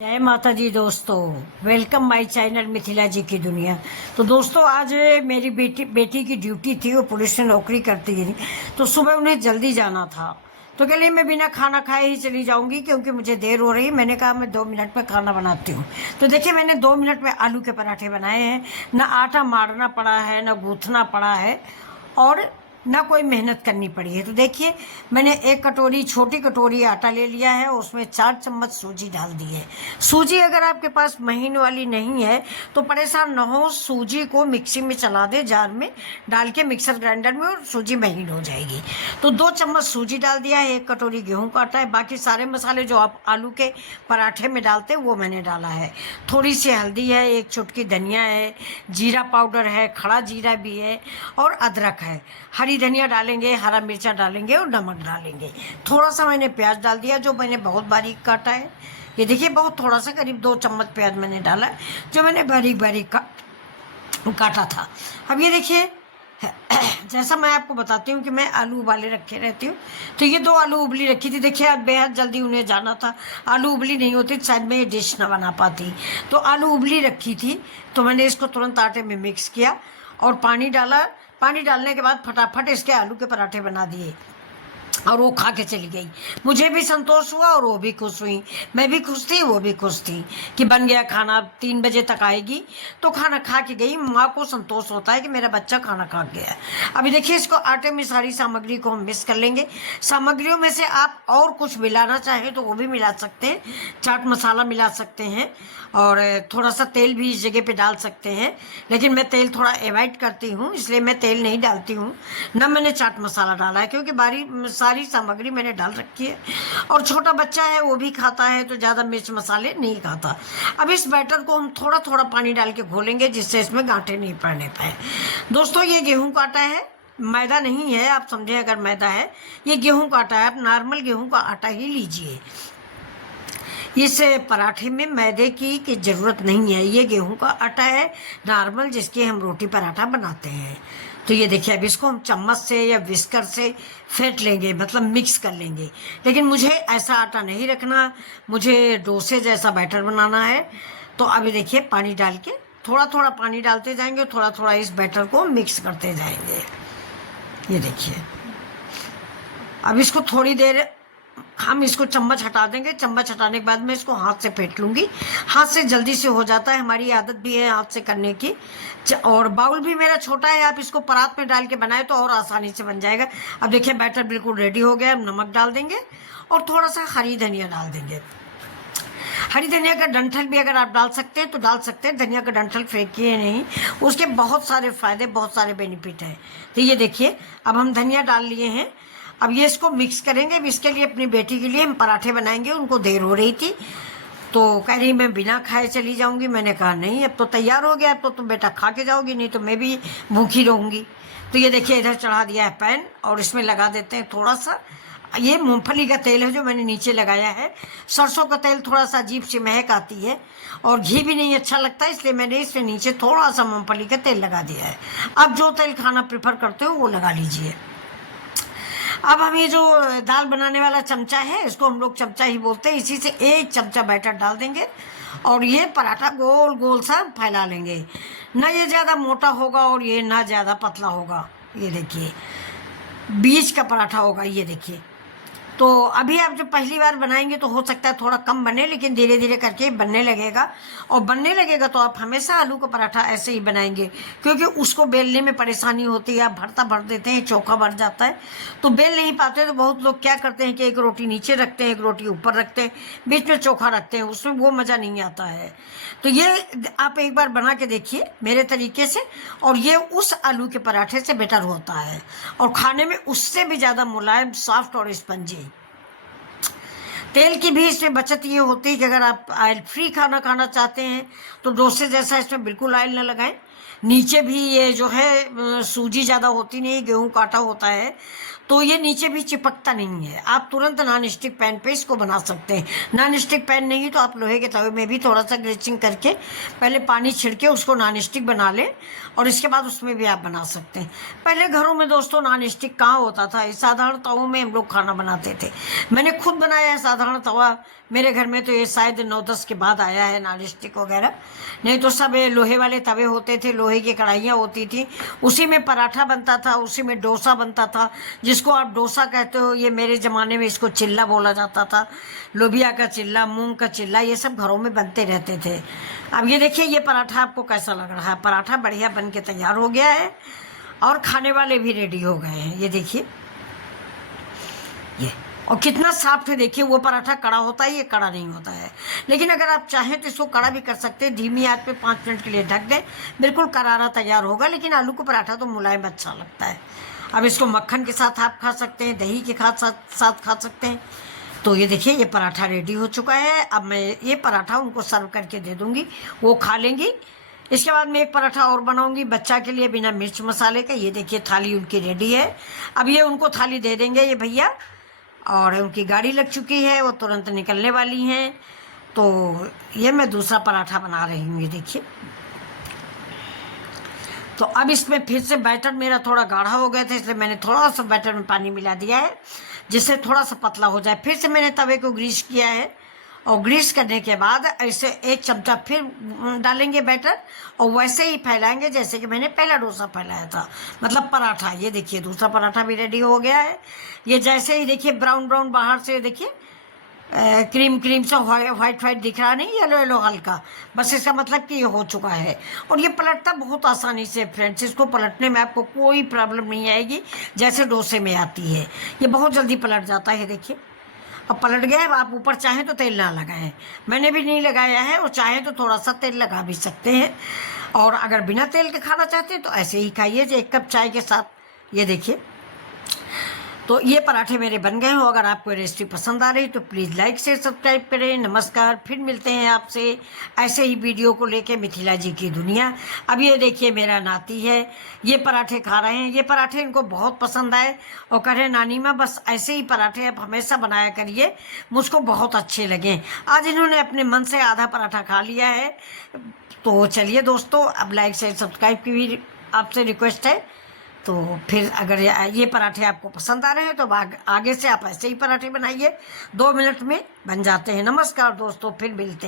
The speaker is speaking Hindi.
जय माता जी दोस्तों। वेलकम माय चैनल मिथिला जी की दुनिया। तो दोस्तों आज मेरी बेटी की ड्यूटी थी, वो पुलिस में नौकरी करती थी, तो सुबह उन्हें जल्दी जाना था। तो कह रही मैं बिना खाना खाए ही चली जाऊंगी क्योंकि मुझे देर हो रही। मैंने कहा मैं 2 मिनट में खाना बनाती हूँ। तो देखिए मैंने 2 मिनट में आलू के पराठे बनाए हैं। ना आटा मारना पड़ा है, ना गूंथना पड़ा है, और ना कोई मेहनत करनी पड़ी है। तो देखिए मैंने एक कटोरी, छोटी कटोरी आटा ले लिया है, उसमें 4 चम्मच सूजी डाल दी है। सूजी अगर आपके पास महीन वाली नहीं है तो परेशान न हो, सूजी को मिक्सी में चला दे, जार में डाल के मिक्सर ग्राइंडर में, और सूजी महीन हो जाएगी। तो 2 चम्मच सूजी डाल दिया है, 1 कटोरी गेहूं का आटा है। बाकी सारे मसाले जो आप आलू के पराठे में डालते हैं वो मैंने डाला है। थोड़ी सी हल्दी है, 1 चुटकी धनिया है, जीरा पाउडर है, खड़ा जीरा भी है, और अदरक है। हरी धनिया डालेंगे, हरा मिर्चा डालेंगे, और नमक डालेंगे। थोड़ा सा मैंने प्याज डाल दिया जो मैंने बहुत बारीक काटा है। ये देखिए बहुत थोड़ा सा, करीब 2 चम्मच प्याज मैंने डाला है जो मैंने बारीक बारीक काटा था। अब ये देखिए जैसा मैं आपको बताती हूँ कि मैं आलू उबाले रखे रहती हूँ, तो ये 2 आलू उबली रखी थी। देखिए आज बेहद जल्दी उन्हें जाना था, आलू उबली नहीं होती शायद मैं ये डिश ना बना पाती। तो आलू उबली रखी थी, तो मैंने इसको तुरंत आटे में मिक्स किया और पानी डाला। पानी डालने के बाद फटाफट इसके आलू के पराठे बना दिए, और वो खा के चली गई। मुझे भी संतोष हुआ और वो भी खुश हुई। मैं भी खुश थी, वो भी खुश थी कि बन गया खाना। 3 बजे तक आएगी तो खाना खा के गई। माँ को संतोष होता है कि मेरा बच्चा खाना खा गया है। अभी देखिए इसको आटे में सारी सामग्री को हम मिक्स कर लेंगे। सामग्रियों में से आप और कुछ मिलाना चाहें तो वो भी मिला सकते हैं। चाट मसाला मिला सकते हैं, और थोड़ा सा तेल भी इस जगह पे डाल सकते हैं, लेकिन मैं तेल थोड़ा अवॉइड करती हूँ, इसलिए मैं तेल नहीं डालती हूँ। ना मैंने चाट मसाला डाला है क्योंकि सारी सामग्री मैंने डाल रखी है, और छोटा बच्चा है वो भी खाता है तो ज़्यादा मिर्च मसाले नहीं खाता। अब इस बैटर को हम थोड़ा थोड़ा पानी डाल के घोलेंगे जिससे इसमें गांठें नहीं पड़ने पाए। दोस्तों ये गेहूं का आटा है, मैदा नहीं है, आप समझें अगर मैदा है। ये गेहूं का आटा है, आप नॉर्मल गेहूं का आटा ही लीजिए। इस पराठे में मैदे की ज़रूरत नहीं है। ये गेहूं का आटा है नॉर्मल, जिसके हम रोटी पराठा बनाते हैं। तो ये देखिए अब इसको हम चम्मच से या विस्कर से फेंट लेंगे, मतलब मिक्स कर लेंगे। लेकिन मुझे ऐसा आटा नहीं रखना, मुझे डोसे जैसा बैटर बनाना है। तो अभी देखिए पानी डाल के, थोड़ा थोड़ा पानी डालते जाएंगे, थोड़ा थोड़ा इस बैटर को मिक्स करते जाएंगे। ये देखिए अब इसको थोड़ी देर हम इसको चम्मच हटा देंगे। चम्मच हटाने के बाद मैं इसको हाथ से फेंट लूँगी। हाथ से जल्दी से हो जाता है, हमारी आदत भी है हाथ से करने की। और बाउल भी मेरा छोटा है, आप इसको परात में डाल के बनाए तो और आसानी से बन जाएगा। अब देखिए बैटर बिल्कुल रेडी हो गया। नमक डाल देंगे और थोड़ा सा हरी धनिया डाल देंगे। हरी धनिया का डंठल भी अगर आप डाल सकते हैं तो डाल सकते हैं, धनिया का डंठल फेंकिए नहीं, उसके बहुत सारे फायदे, बहुत सारे बेनिफिट हैं। तो ये देखिए अब हम धनिया डाल लिए हैं। अब ये इसको मिक्स करेंगे। अब इसके लिए अपनी बेटी के लिए हम पराठे बनाएंगे। उनको देर हो रही थी तो कह रही मैं बिना खाए चली जाऊंगी। मैंने कहा नहीं, अब तो तैयार हो गया, अब तो तुम बेटा खा के जाओगी, नहीं तो मैं भी भूखी रहूंगी। तो ये देखिए इधर चढ़ा दिया है पैन, और इसमें लगा देते हैं थोड़ा सा, ये मूंगफली का तेल है जो मैंने नीचे लगाया है। सरसों का तेल थोड़ा सा अजीब सी महक आती है, और घी भी नहीं अच्छा लगता, इसलिए मैंने इसके नीचे थोड़ा सा मूंगफली का तेल लगा दिया है। आप जो तेल खाना प्रेफर करते हो वो लगा लीजिए। अब हम ये जो दाल बनाने वाला चमचा है, इसको हम लोग चमचा ही बोलते हैं, इसी से 1 चमचा बैटर डाल देंगे, और ये पराठा गोल गोल सा फैला लेंगे। ना ये ज़्यादा मोटा होगा और ये ना ज़्यादा पतला होगा। ये देखिए बीच का पराठा होगा। ये देखिए, तो अभी आप जब पहली बार बनाएंगे तो हो सकता है थोड़ा कम बने, लेकिन धीरे धीरे करके बनने लगेगा। और बनने लगेगा तो आप हमेशा आलू का पराठा ऐसे ही बनाएंगे, क्योंकि उसको बेलने में परेशानी होती है। आप भरता भर देते हैं, चोखा भर जाता है, तो बेल नहीं पाते। तो बहुत लोग क्या करते हैं कि एक रोटी नीचे रखते हैं, एक रोटी ऊपर रखते हैं, बीच में चोखा रखते हैं, उसमें वो मज़ा नहीं आता है। तो ये आप एक बार बना के देखिए मेरे तरीके से, और ये उस आलू के पराठे से बेटर होता है, और खाने में उससे भी ज़्यादा मुलायम, सॉफ्ट और स्पंजी। तेल की भी इसमें बचत ये होती है कि अगर आप ऑयल फ्री खाना खाना चाहते हैं तो डोसे जैसा इसमें बिल्कुल ऑयल ना लगाएं। नीचे भी ये जो है सूजी ज़्यादा होती नहीं, गेहूं का आटा होता है, तो ये नीचे भी चिपकता नहीं है। आप तुरंत नॉन स्टिक पैन पे इसको बना सकते हैं। नॉन स्टिक पैन नहीं तो आप लोहे के तवे में भी थोड़ा सा ग्रीसिंग करके पहले पानी छिड़के उसको नॉन स्टिक बना लें, और इसके बाद उसमें भी आप बना सकते हैं। पहले घरों में दोस्तों नॉन स्टिक कहाँ होता था, इस साधारण तवों में हम लोग खाना बनाते थे। मैंने खुद बनाया है साधारण तवा, मेरे घर में तो ये शायद 9-10 के बाद आया है नॉन स्टिक वगैरह, नहीं तो सब ये लोहे वाले तवे होते थे, लोहे की कढ़ाइयाँ होती थी, उसी में पराठा बनता था, उसी में डोसा बनता था, जिसको आप डोसा कहते हो, ये मेरे ज़माने में इसको चिल्ला बोला जाता था। लोबिया का चिल्ला, मूंग का चिल्ला, ये सब घरों में बनते रहते थे। अब ये देखिए ये पराठा आपको कैसा लग रहा है। पराठा बढ़िया बन के तैयार हो गया है और खाने वाले भी रेडी हो गए हैं। ये देखिए ये, और कितना सॉफ्ट है देखिए। वो पराठा कड़ा होता है, ये कड़ा नहीं होता है। लेकिन अगर आप चाहें तो इसको कड़ा भी कर सकते हैं। धीमी आंच पे 5 मिनट के लिए ढक दें, बिल्कुल करारा तैयार होगा। लेकिन आलू का पराठा तो मुलायम अच्छा लगता है। अब इसको मक्खन के साथ आप खा सकते हैं, दही के साथ खा सकते हैं। तो ये देखिए ये पराठा रेडी हो चुका है। अब मैं ये पराठा उनको सर्व करके दे दूँगी, वो खा लेंगी। इसके बाद मैं एक पराठा और बनाऊंगी बच्चा के लिए बिना मिर्च मसाले का। ये देखिए थाली उनकी रेडी है। अब ये उनको थाली दे देंगे ये भैया, और उनकी गाड़ी लग चुकी है, वो तुरंत निकलने वाली हैं। तो ये मैं दूसरा पराठा बना रही हूँ। ये देखिए, तो अब इसमें फिर से बैटर मेरा थोड़ा गाढ़ा हो गया था, इसलिए मैंने थोड़ा सा बैटर में पानी मिला दिया है, जिससे थोड़ा सा पतला हो जाए। फिर से मैंने तवे को ग्रीस किया है, और ग्रीस करने के बाद ऐसे 1 चमचा फिर डालेंगे बैटर, और वैसे ही फैलाएंगे जैसे कि मैंने पहला डोसा फैलाया था, मतलब पराठा। ये देखिए दूसरा पराठा भी रेडी हो गया है। ये जैसे ही देखिए ब्राउन ब्राउन बाहर से देखिए क्रीम सा वाइट दिख रहा, नहीं येलो हल्का, बस इसका मतलब कि ये हो चुका है। और ये पलटता बहुत आसानी से फ्रेंड्स, इसको पलटने में आपको कोई प्रॉब्लम नहीं आएगी जैसे डोसे में आती है। ये बहुत जल्दी पलट जाता है। देखिए अब पलट गया है। आप ऊपर चाहें तो तेल ना लगाएं, मैंने भी नहीं लगाया है, और चाहें तो थोड़ा सा तेल लगा भी सकते हैं। और अगर बिना तेल के खाना चाहते हैं तो ऐसे ही खाइए, 1 कप चाय के साथ। ये देखिए, तो ये पराठे मेरे बन गए हो। अगर आपको रेसिपी पसंद आ रही तो प्लीज़ लाइक शेयर सब्सक्राइब करें। नमस्कार, फिर मिलते हैं आपसे ऐसे ही वीडियो को लेके मिथिला जी की दुनिया। अब ये देखिए मेरा नाती है, ये पराठे खा रहे हैं। ये पराठे इनको बहुत पसंद आए और कह रहे नानी माँ बस ऐसे ही पराठे आप हमेशा बनाया करिए, मुझको बहुत अच्छे लगे। आज इन्होंने अपने मन से आधा पराठा खा लिया है। तो चलिए दोस्तों, अब लाइक शेयर सब्सक्राइब की भी आपसे रिक्वेस्ट है। तो फिर अगर ये पराठे आपको पसंद आ रहे हैं तो आगे से आप ऐसे ही पराठे बनाइए, 2 मिनट में बन जाते हैं। नमस्कार दोस्तों, फिर मिलते हैं।